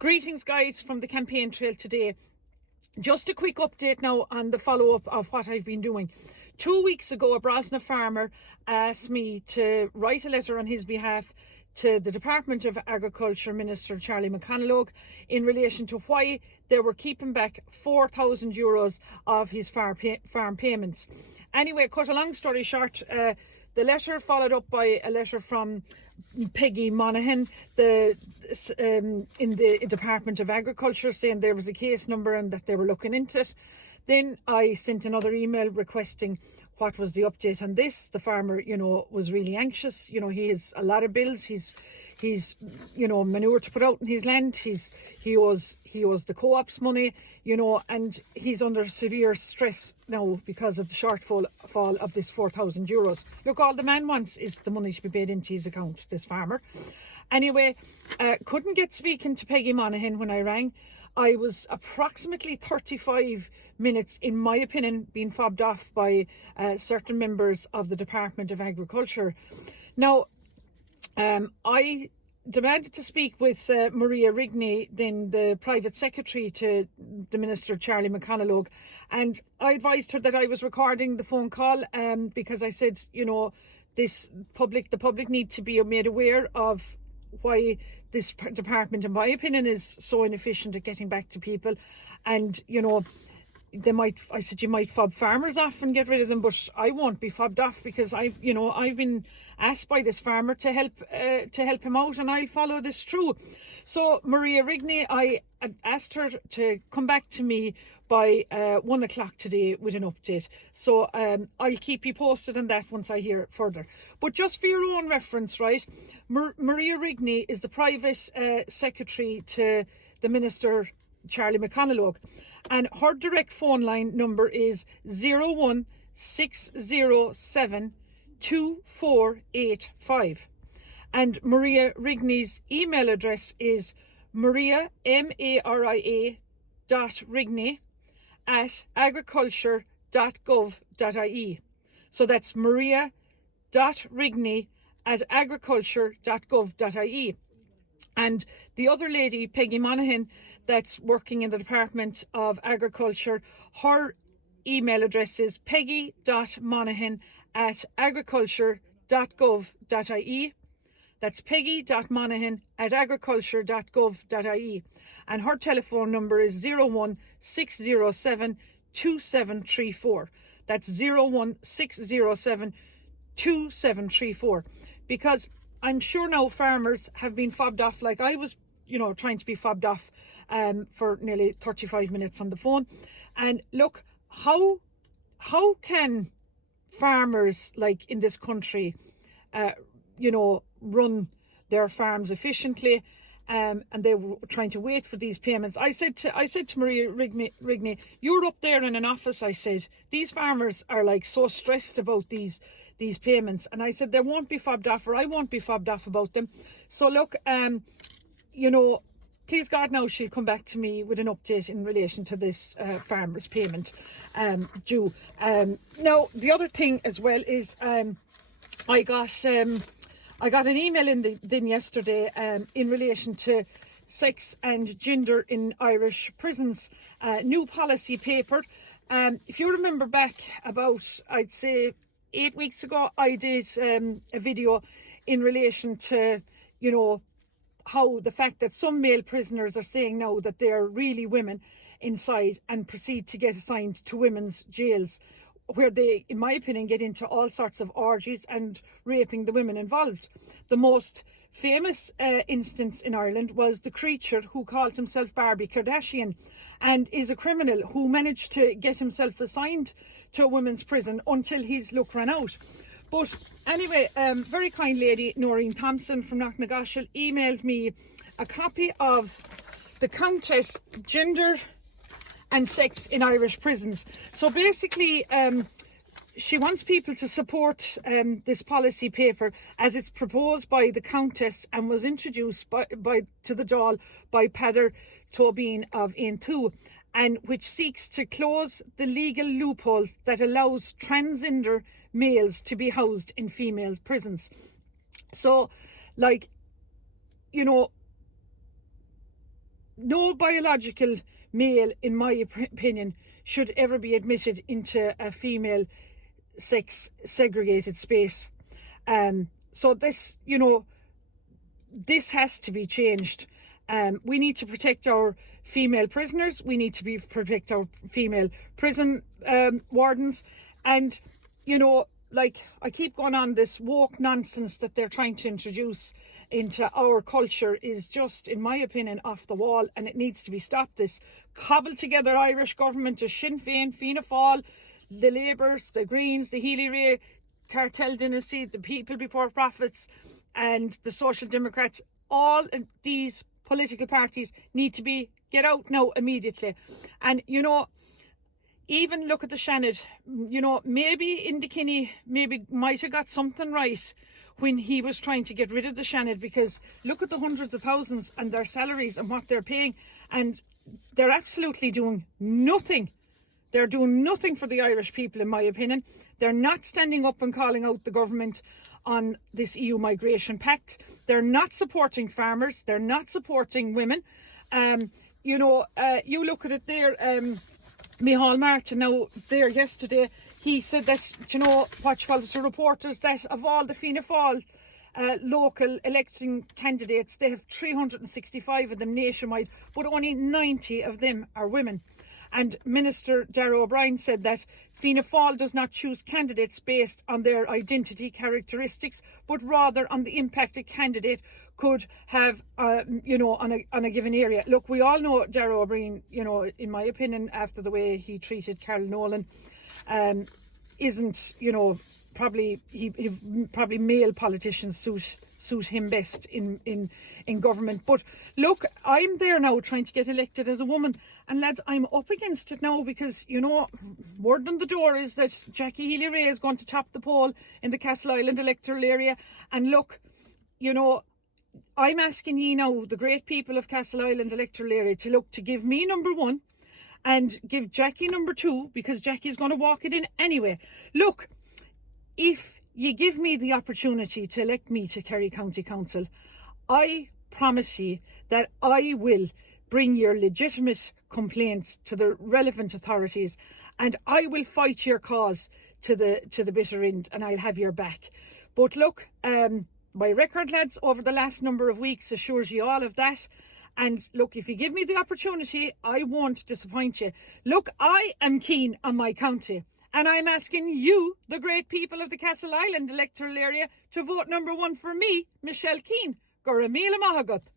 Greetings, guys, from the campaign trail today. Just a quick update now on the follow-up of what I've been doing. 2 weeks ago, a Brosna farmer asked me to write a letter on his behalf to the Department of Agriculture Minister Charlie McConalogue in relation to why they were keeping back €4,000 of his farm payments. Anyway, cut a long story short, the letter followed up by a letter from Peggy Monahan in the Department of Agriculture, saying there was a case number and that they were looking into it. Then I sent another email requesting what was the update on this. The farmer, was really anxious. He has a lot of bills. He's manure to put out in his land. He owes the co-op's money, and he's under severe stress now because of the shortfall of this €4,000. Look, all the man wants is the money to be paid into his account, this farmer. Anyway, couldn't get speaking to Peggy Monahan when I rang. I was approximately 35 minutes, in my opinion, being fobbed off by certain members of the Department of Agriculture. Now, I demanded to speak with Maria Reilly, then the private secretary to the Minister Charlie McConalogue, and I advised her that I was recording the phone call because I said, the public need to be made aware of why this department, in my opinion, is so inefficient at getting back to people. And I said you might fob farmers off and get rid of them, but I won't be fobbed off because I've been asked by this farmer to help him out, and I'll follow this through. So Maria Reilly, I asked her to come back to me by 1 o'clock today with an update. So I'll keep you posted on that once I hear further. But just for your own reference, right, Maria Reilly is the private secretary to the Minister Charlie McConalogue, and her direct phone line number is 01607 2485, and Maria Reilly's email address is maria@agriculture.gov.ie. So that's maria.reilly@agriculture.gov.ie. And the other lady, Peggy Monahan, that's working in the Department of Agriculture, her email address is peggy.monahan@agriculture.gov.ie. That's peggy.monahan@agriculture.gov.ie. And her telephone number is 01607 2734. That's 01607 2734. Because I'm sure now farmers have been fobbed off like I was, trying to be fobbed off for nearly 35 minutes on the phone. And look, how can farmers like in this country, run their farms efficiently? And they were trying to wait for these payments. I said to Maria Reilly, you're up there in an office. I said, these farmers are like so stressed about these payments. And I said, they won't be fobbed off, or I won't be fobbed off about them. So look, please God, now she'll come back to me with an update in relation to this farmer's payment due. Now, the other thing as well is I got an email in yesterday in relation to sex and gender in Irish prisons, new policy paper. If you remember back about, I'd say 8 weeks ago, I did a video in relation to, how the fact that some male prisoners are saying now that they're really women inside and proceed to get assigned to women's jails, where they, in my opinion, get into all sorts of orgies and raping the women involved. The most famous instance in Ireland was the creature who called himself Barbie Kardashian and is a criminal who managed to get himself assigned to a women's prison until his luck ran out. But anyway, very kind lady, Noreen Thompson from Knocknagoshel, emailed me a copy of the Countess Gender and Sex in Irish Prisons. So basically, she wants people to support this policy paper as it's proposed by the Countess and was introduced to the Dáil by Peadar Tobin of Aontú, and which seeks to close the legal loophole that allows transgender males to be housed in female prisons. So, no biological male, in my opinion, should ever be admitted into a female sex segregated space. So this, this has to be changed. We need to protect our female prisoners. We need to protect our female prison wardens. And, like I keep going on, this woke nonsense that they're trying to introduce into our culture is just, in my opinion, off the wall, and it needs to be stopped. This cobbled together Irish government of Sinn Féin, Fianna Fáil, the Labours, the Greens, the Healy-Rae cartel dynasty, the People Before Profits, and the Social Democrats. All of these political parties need to get out now immediately. And even look at the Shannon, maybe Indy Kinney might have got something right when he was trying to get rid of the Shannon, because look at the hundreds of thousands and their salaries and what they're paying, and they're absolutely doing nothing. They're doing nothing for the Irish people, in my opinion. They're not standing up and calling out the government on this EU migration pact. They're not supporting farmers. They're not supporting women. You look at it there, Micheál Martin, now there yesterday, he said that, the reporters, that of all the Fianna Fáil local electing candidates, they have 365 of them nationwide, but only 90 of them are women. And Minister Darragh O'Brien said that Fianna Fáil does not choose candidates based on their identity characteristics, but rather on the impact a candidate could have, on a given area. Look, we all know Darragh O'Brien, in my opinion, after the way he treated Carol Nolan, isn't, probably male politicians suit him best in government. But look, I'm there now trying to get elected as a woman, and lads, I'm up against it now because, word on the door is that Jackie Healy-Rae is going to top the poll in the Castle Island electoral area. And look, I'm asking ye now, the great people of Castle Island electoral area, to give me number one and give Jackie number two, because Jackie's going to walk it in anyway. Look, if you give me the opportunity to elect me to Kerry County Council, I promise you that I will bring your legitimate complaints to the relevant authorities, and I will fight your cause to the bitter end, and I'll have your back. But look, my record, lads, over the last number of weeks assures you all of that. And look, if you give me the opportunity, I won't disappoint you. Look, I am keen on my county, and I'm asking you, the great people of the Castle Island electoral area, to vote number one for me, Michelle Keane. Gora Míle Maith agat.